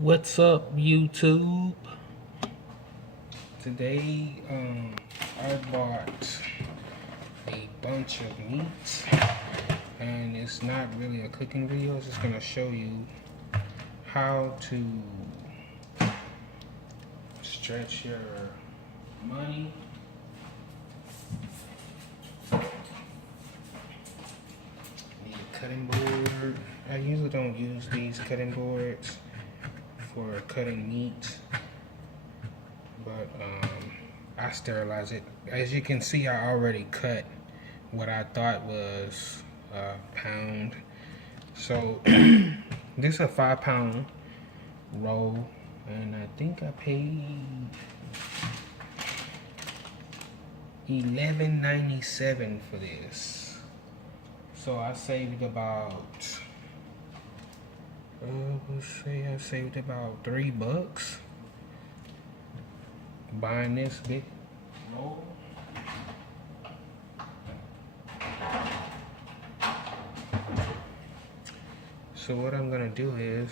What's up, YouTube? Today, I bought a bunch of meat, and it's not really a cooking video. It's just gonna show you how to stretch your money. Need a cutting board. I usually don't use these cutting boards for cutting meat, but I sterilize it. As you can see, I already cut what I thought was a pound. So this is a 5-pound roll, and I think I paid $11.97 for this. So I saved about let's say I saved about $3 buying this big roll. So what I'm gonna do is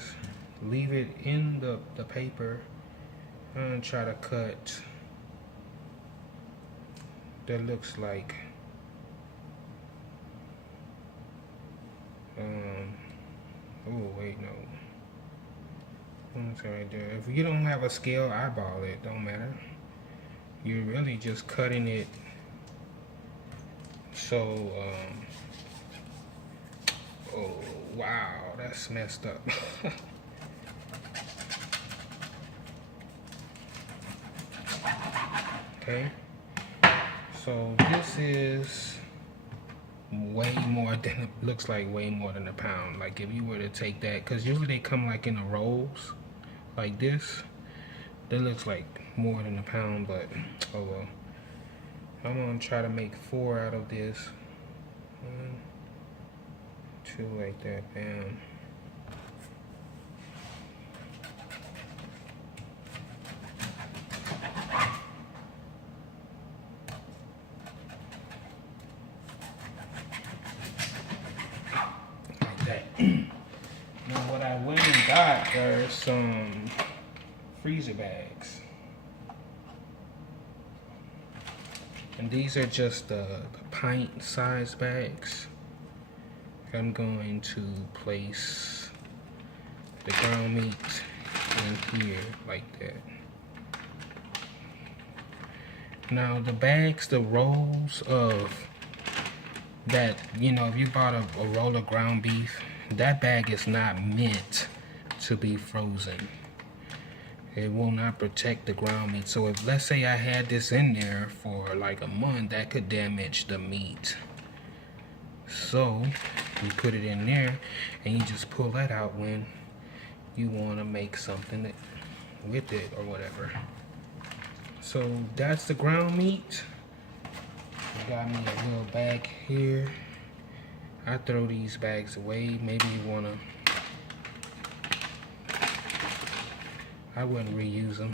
leave it in the paper and try to cut that looks like oh wait, no. Right there. If you don't have a scale, eyeball it, don't matter. You're really just cutting it. So oh wow, that's messed up. Okay, so this is way more than it looks like, way more than a pound. Like if you were to take that, because usually they come like in the rolls like this, that looks like more than a pound, but oh well. I'm gonna try to make 4 out of this. 1, 2, like that, bam. Like that. Now what I went and got are some freezer bags. And these are just the pint size bags. I'm going to place the ground meat in here like that. Now the bags, the rolls of that, you know, if you bought a roll of ground beef, that bag is not meant to be frozen. It will not protect the ground meat. So if, let's say I had this in there for like a month, that could damage the meat. So you put it in there and you just pull that out when you want to make something with it or whatever. So that's the ground meat. I got me a little bag here. I throw these bags away. Maybe you want to, I wouldn't reuse them.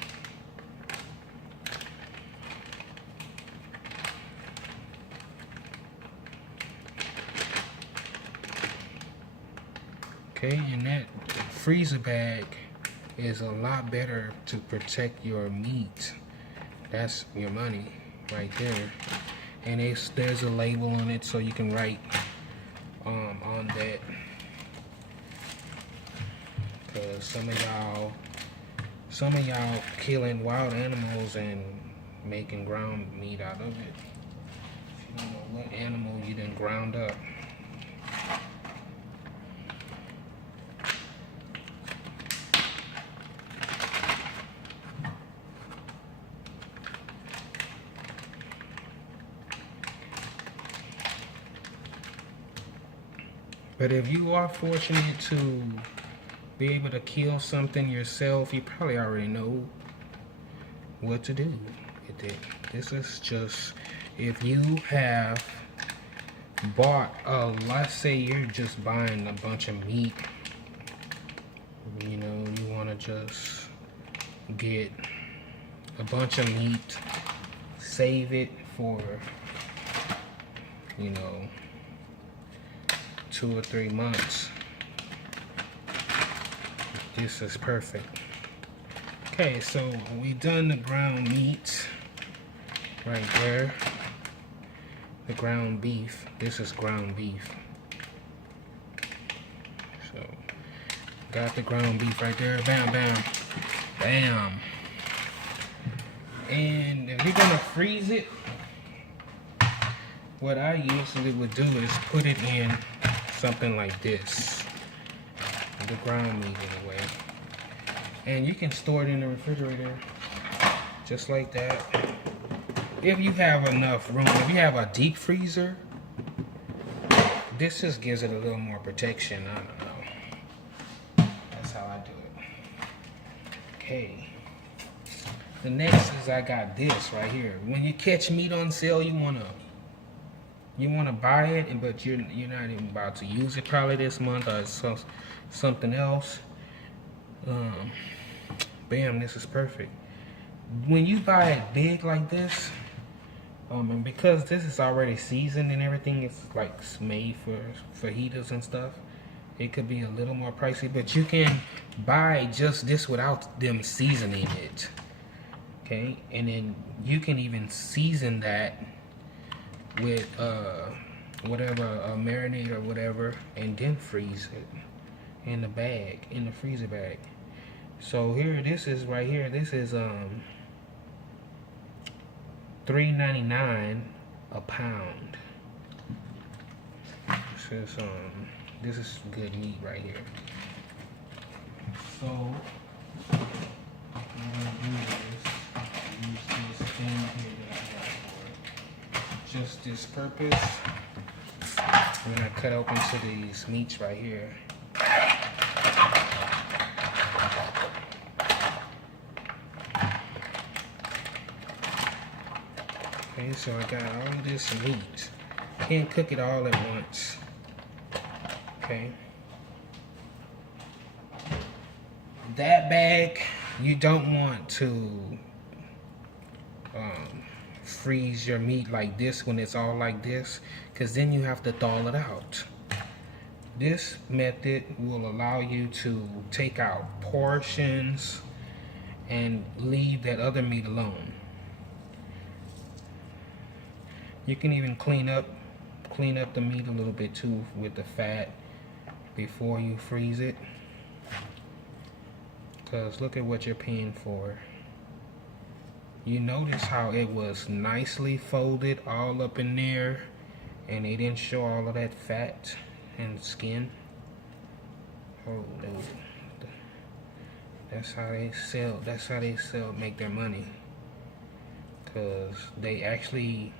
Okay, and that freezer bag is a lot better to protect your meat. That's your money right there. And there's a label on it, so you can write on that. Cause some of y'all killing wild animals and making ground meat out of it. You don't know what animal you done ground up. But if you are fortunate to be able to kill something yourself, you probably already know what to do with it. This is just, if you have bought let's say you're just buying a bunch of meat, you know, you want to just get a bunch of meat, save it for, you know, 2 or 3 months. This is perfect. Okay, so we done the ground meat right there. The ground beef. This is ground beef. So got the ground beef right there. Bam, bam, bam. And if you're gonna freeze it, what I usually would do is put it in something like this. The ground meat anyway. And you can store it in the refrigerator just like that. If you have enough room, if you have a deep freezer, this just gives it a little more protection. I don't know. That's how I do it. Okay. The next is I got this right here. When you catch meat on sale, you wanna buy it, but you're not even about to use it probably this month or something else. Bam, this is perfect. When you buy it big like this, and because this is already seasoned and everything, it's like made for fajitas and stuff, it could be a little more pricey, but you can buy just this without them seasoning it. Okay, and then you can even season that with whatever, marinade or whatever, and then freeze it in the bag, in the freezer bag. So here, this is right here. This is $3.99 a pound. This is good meat right here. So what I'm gonna do is use this thing here that I got for it. Just this purpose. I'm gonna cut open to these meats right here. Okay, so I got all of this meat. Can't cook it all at once. Okay. That bag, you don't want to freeze your meat like this when it's all like this, because then you have to thaw it out. This method will allow you to take out portions and leave that other meat alone. You can even clean up the meat a little bit too with the fat before you freeze it, because look at what you're paying for. You notice how it was nicely folded all up in there, and they didn't show all of that fat and skin. Oh no. That's how they sell, make their money, because they actually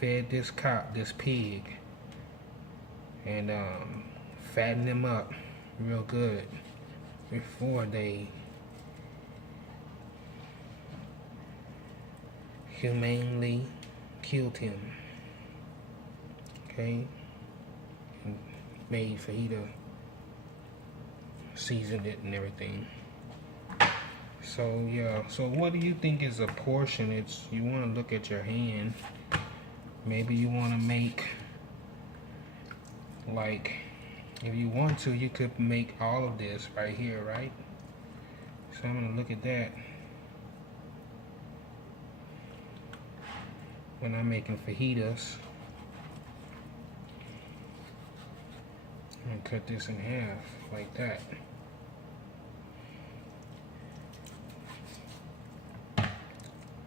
fed this pig and fattened him up real good before they humanely killed him. Okay, and made fajita, seasoned it and everything. So yeah, so what do you think is a portion? You want to look at your hand. Maybe you want to make, like, if you want to, you could make all of this right here, right? So I'm gonna look at that when I'm making fajitas. I'm gonna cut this in half like that.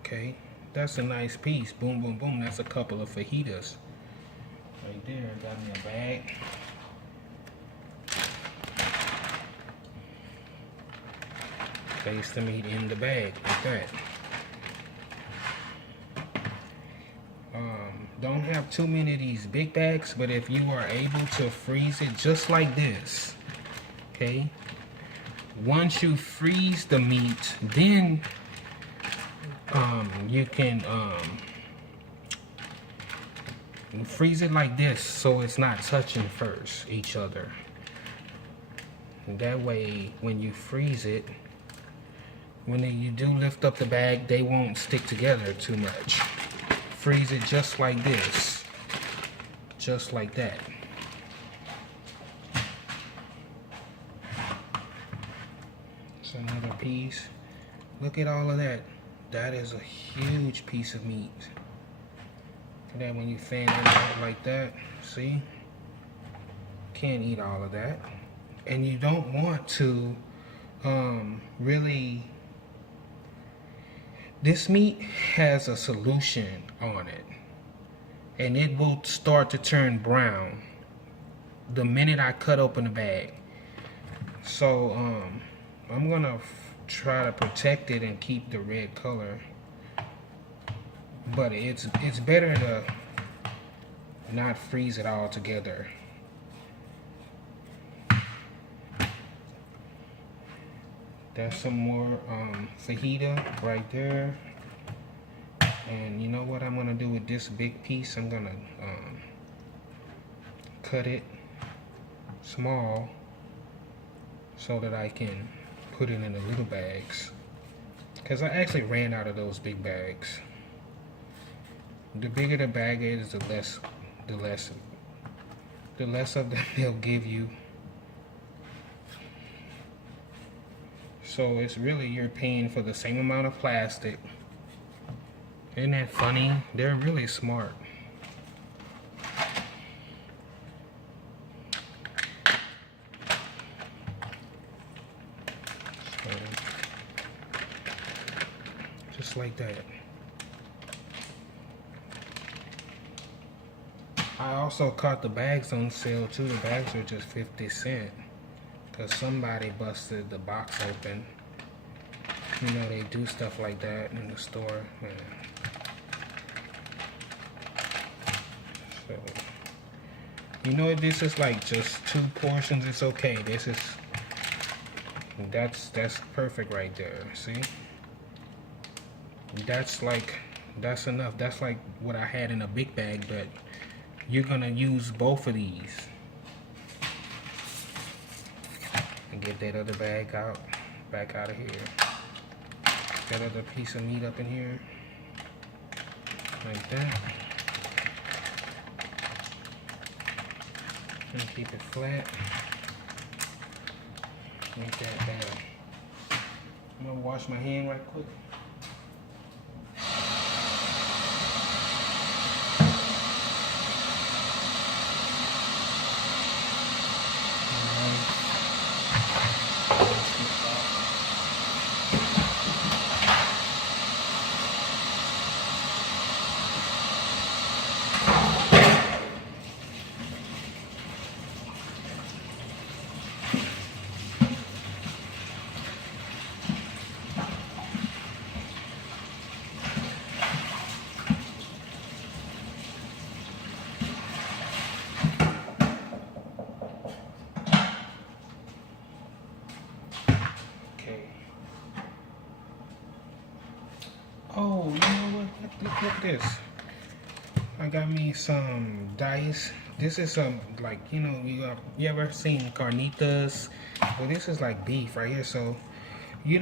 Okay, that's a nice piece. Boom, boom, boom. That's a couple of fajitas right there. Got me a bag. Place the meat in the bag like that. Don't have too many of these big bags, but if you are able to freeze it just like this, okay, once you freeze the meat, then you can freeze it like this so it's not touching each other. And that way, when you freeze it, when you do lift up the bag, they won't stick together too much. Freeze it just like this, just like that. It's another piece. Look at all of that. That is a huge piece of meat. And then when you fan it out like that, see? Can't eat all of that. And you don't want to really... This meat has a solution on it. And it will start to turn brown the minute I cut open the bag. So I'm gonna try to protect it and keep the red color, but it's better to not freeze it all together. That's some more fajita right there. And you know what I'm gonna do with this big piece? I'm gonna cut it small so that I can put it in the little bags, because I actually ran out of those big bags. The bigger the bag is, the less of them they'll give you. So it's really, you're paying for the same amount of plastic. Isn't that funny? They're really smart. So, just like that. I also caught the bags on sale too. The bags are just 50 cents. Because somebody busted the box open. You know, they do stuff like that in the store. Man. So, you know, if this is like just 2 portions, it's okay. This is, that's perfect right there. See? That's enough. That's like what I had in a big bag, but you're gonna use both of these. And get that other bag out, back out of here. That other piece of meat up in here, like that. And keep it flat. Make that down. I'm gonna wash my hand right quick. Oh, you know what? Look at this. I got me some dice. This is some, like, you know, you ever seen carnitas? Well, this is like beef right here. So you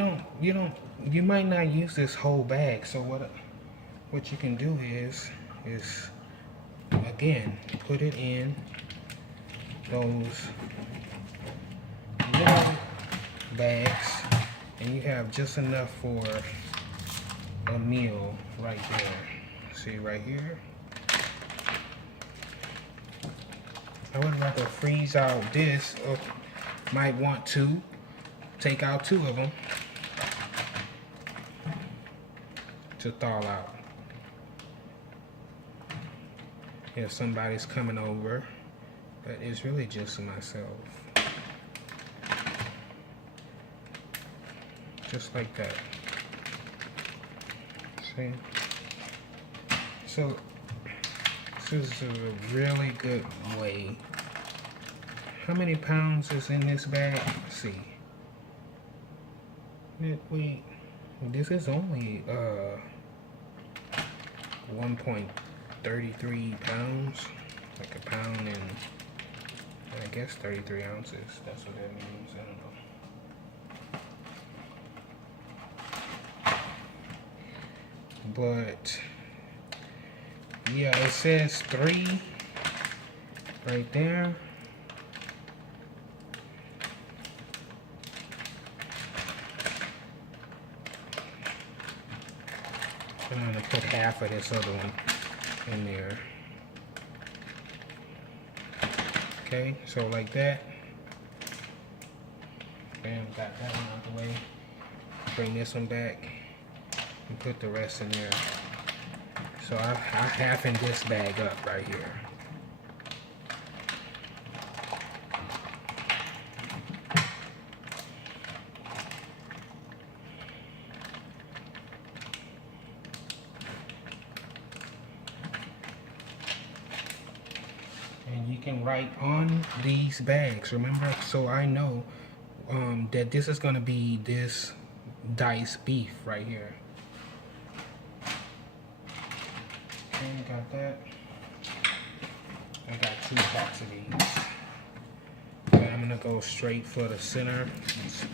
might not use this whole bag. So what you can do is again, put it in those little bags, and you have just enough for a meal right there. See right here? I would rather freeze out this, or might want to take out 2 of them to thaw out. If somebody's coming over, but it's really just myself. Just like that. See? So this is a really good way. How many pounds is in this bag? Let's see. Wait, this is only 1.33 pounds, like a pound and I guess 33 ounces. That's what that means. I don't know. But yeah, it says 3 right there. And I'm gonna put half of this other one in there. Okay, so like that. Bam, got that one out the way. Bring this one back and put the rest in there. So I halfing this bag up right here. And you can write on these bags, remember? So I know that this is gonna be this diced beef right here. Okay, got that. I got 2 packs of these. And I'm gonna go straight for the center. Into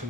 2.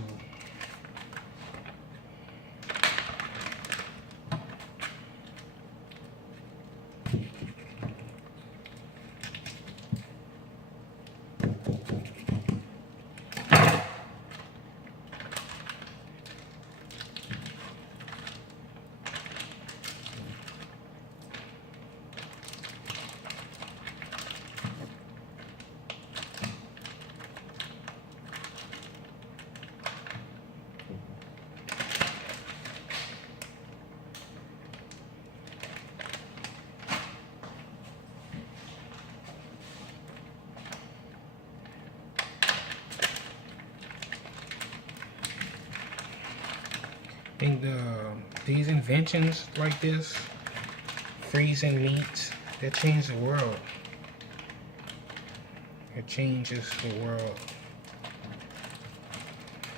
I think these inventions like this, freezing meats, that changed the world. It changes the world.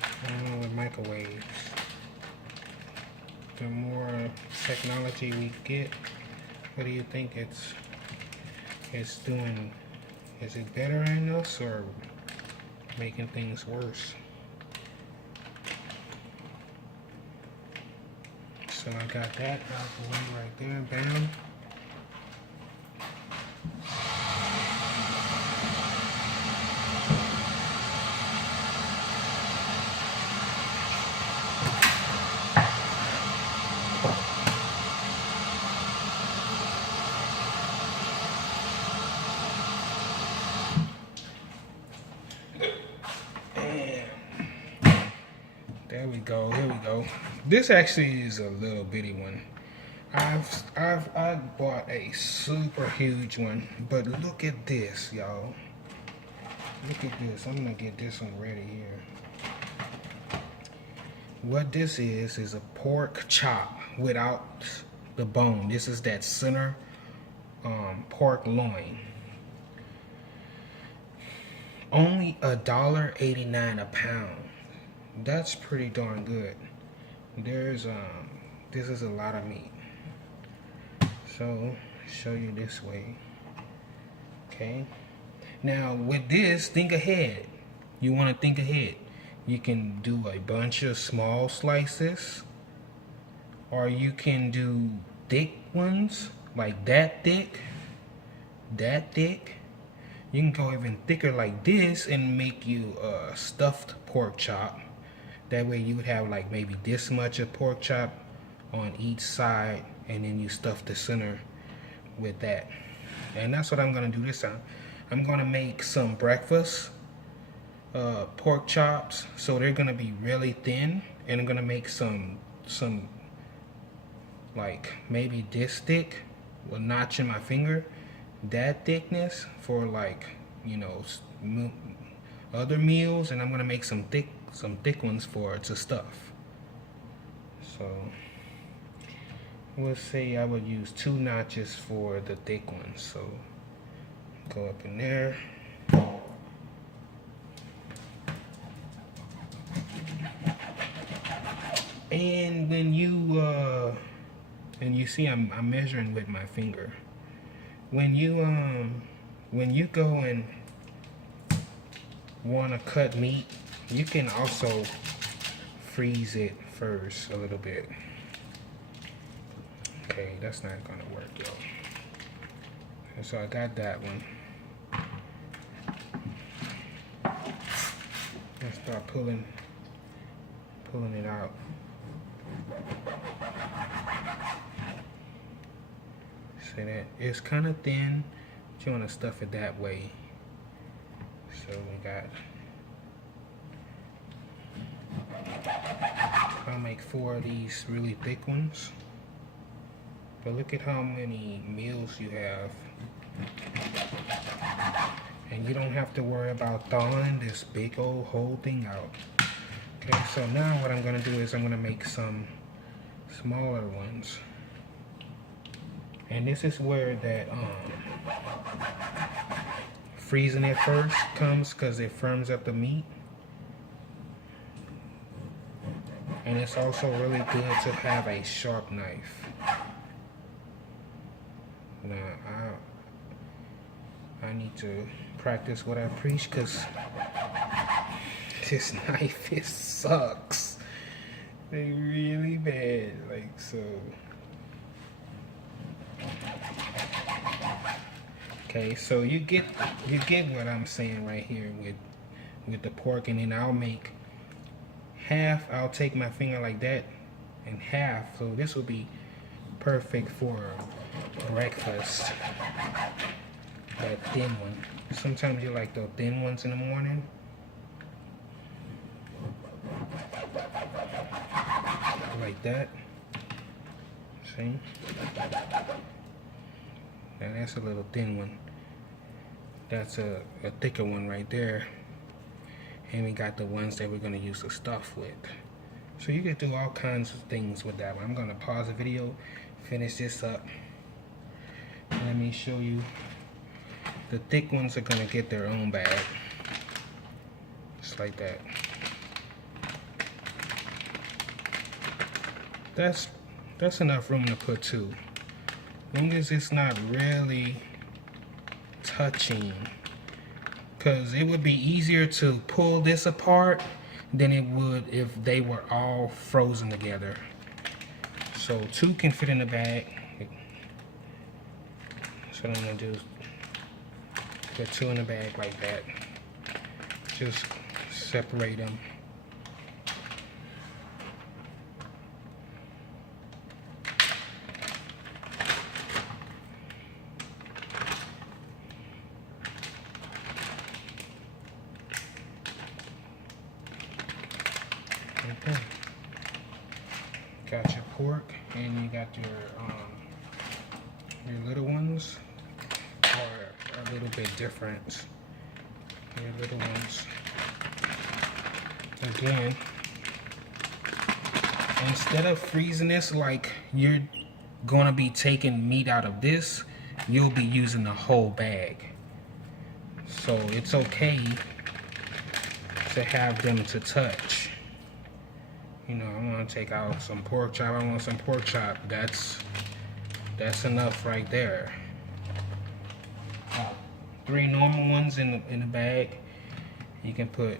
I don't know, with microwaves. The more technology we get, what do you think it's doing? Is it bettering us or making things worse? So I got that out the way right there, bam. There we go, here we go. This actually is a little bitty one. I bought a super huge one, but look at this, y'all. Look at this. I'm gonna get this one ready here. What this is a pork chop without the bone. This is that center pork loin. Only $1.89 a pound. That's pretty darn good. There's this is a lot of meat. So show you this way. Okay. Now with this, think ahead. You want to think ahead. You can do a bunch of small slices, or you can do thick ones, like that thick, that thick. You can go even thicker like this and make you a stuffed pork chop. That way you would have like maybe this much of pork chop on each side, and then you stuff the center with that. And that's what I'm gonna do this time. I'm gonna make some breakfast pork chops, so they're gonna be really thin, and I'm gonna make some like maybe this thick, a notch in my finger, that thickness for like, you know, other meals, and I'm gonna make some thick ones for to stuff. So we'll say I would use 2 notches for the thick ones. So go up in there. And when you see I'm measuring with my finger. When you go and want to cut meat, you can also freeze it first a little bit. Okay, that's not gonna work though. And so I got that one. Let's start pulling it out. See that? It's kind of thin, but you want to stuff it that way. So we got, I'll make 4 of these really thick ones. But look at how many meals you have. And you don't have to worry about thawing this big old whole thing out. Okay, so now what I'm going to do is I'm going to make some smaller ones. And this is where that freezing it first comes, because it firms up the meat. And it's also really good to have a sharp knife. Now I need to practice what I preach, because this knife, it sucks. They really bad, like so. Okay, so you get what I'm saying right here with the pork, and then I'll make half. I'll take my finger like that and half, so this will be perfect for breakfast. That thin one. Sometimes you like the thin ones in the morning. Like that. See? Now that's a little thin one. That's a thicker one right there. And we got the ones that we're going to use the stuff with. So you can do all kinds of things with that one. I'm going to pause the video, finish this up. Let me show you. The thick ones are going to get their own bag. Just like that. That's enough room to put 2. As long as it's not really touching. Because it would be easier to pull this apart than it would if they were all frozen together. So 2 can fit in the bag. So what I'm going to do is put 2 in the bag like that. Just separate them. Okay. Got your pork, and you got your little ones are a little bit different. Your little ones. Again, instead of freezing this like you're gonna be taking meat out of this, you'll be using the whole bag. So it's okay to have them to touch. You know, I want to take out some pork chop. I want some pork chop. That's enough right there. 3 normal ones in the bag. You can put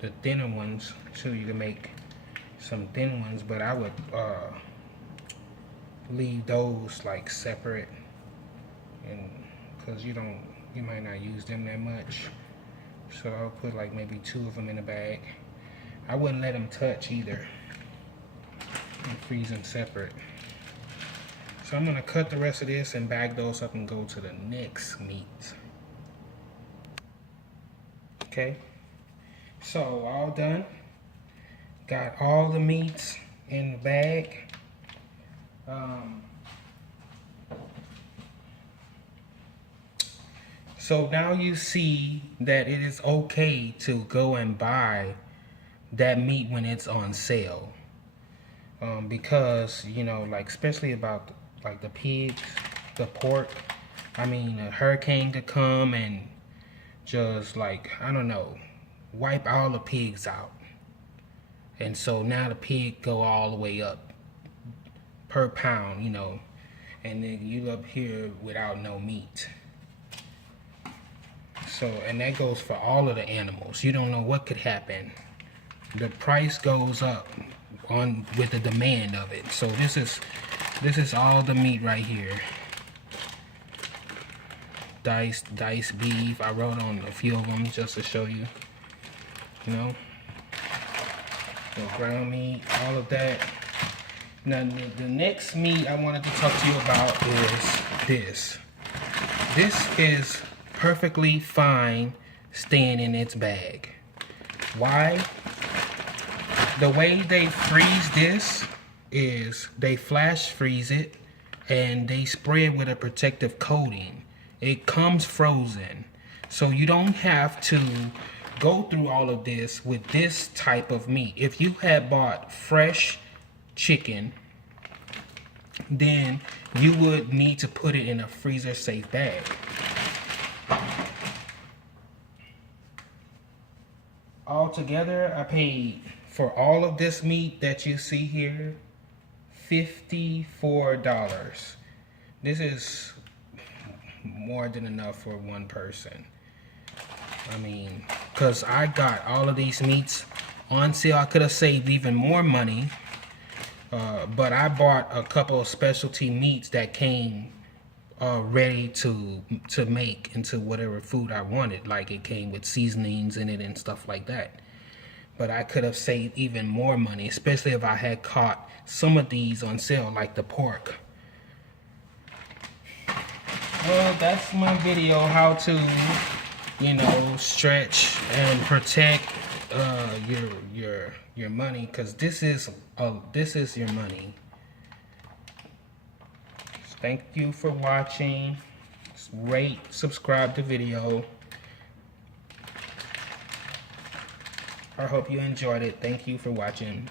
the thinner ones too. You can make some thin ones, but I would leave those like separate, and because you might not use them that much. So I'll put like maybe 2 of them in the bag. I wouldn't let them touch either, and freeze them separate. So I'm going to cut the rest of this and bag those up and go to the next meat. Okay, so all done. Got all the meats in the bag. So now you see that it is okay to go and buy that meat when it's on sale, because you know, like especially about like the pigs, the pork. I mean, a hurricane could come and just like, I don't know, wipe all the pigs out, and so now the pig go all the way up per pound, you know, and then you up here without no meat. So, and that goes for all of the animals. You don't know what could happen. The price goes up on with the demand of it. So this is all the meat right here. Diced beef. I wrote on a few of them just to show you. You know. the ground meat, all of that. Now, the next meat I wanted to talk to you about is this. This is perfectly fine staying in its bag. Why? The way they freeze this is they flash freeze it and they spray it with a protective coating. It comes frozen. So you don't have to go through all of this with this type of meat. If you had bought fresh chicken, then you would need to put it in a freezer safe bag. Altogether, I paid for all of this meat that you see here $54. This is more than enough for one person. I mean, because I got all of these meats on sale. I could have saved even more money, but I bought a couple of specialty meats that came ready to make into whatever food I wanted. Like it came with seasonings in it and stuff like that. But I could have saved even more money, especially if I had caught some of these on sale, like the pork. Well, that's my video, how to, you know, stretch and protect your money, because this is your money. Thank you for watching. Rate, subscribe the video. I hope you enjoyed it. Thank you for watching.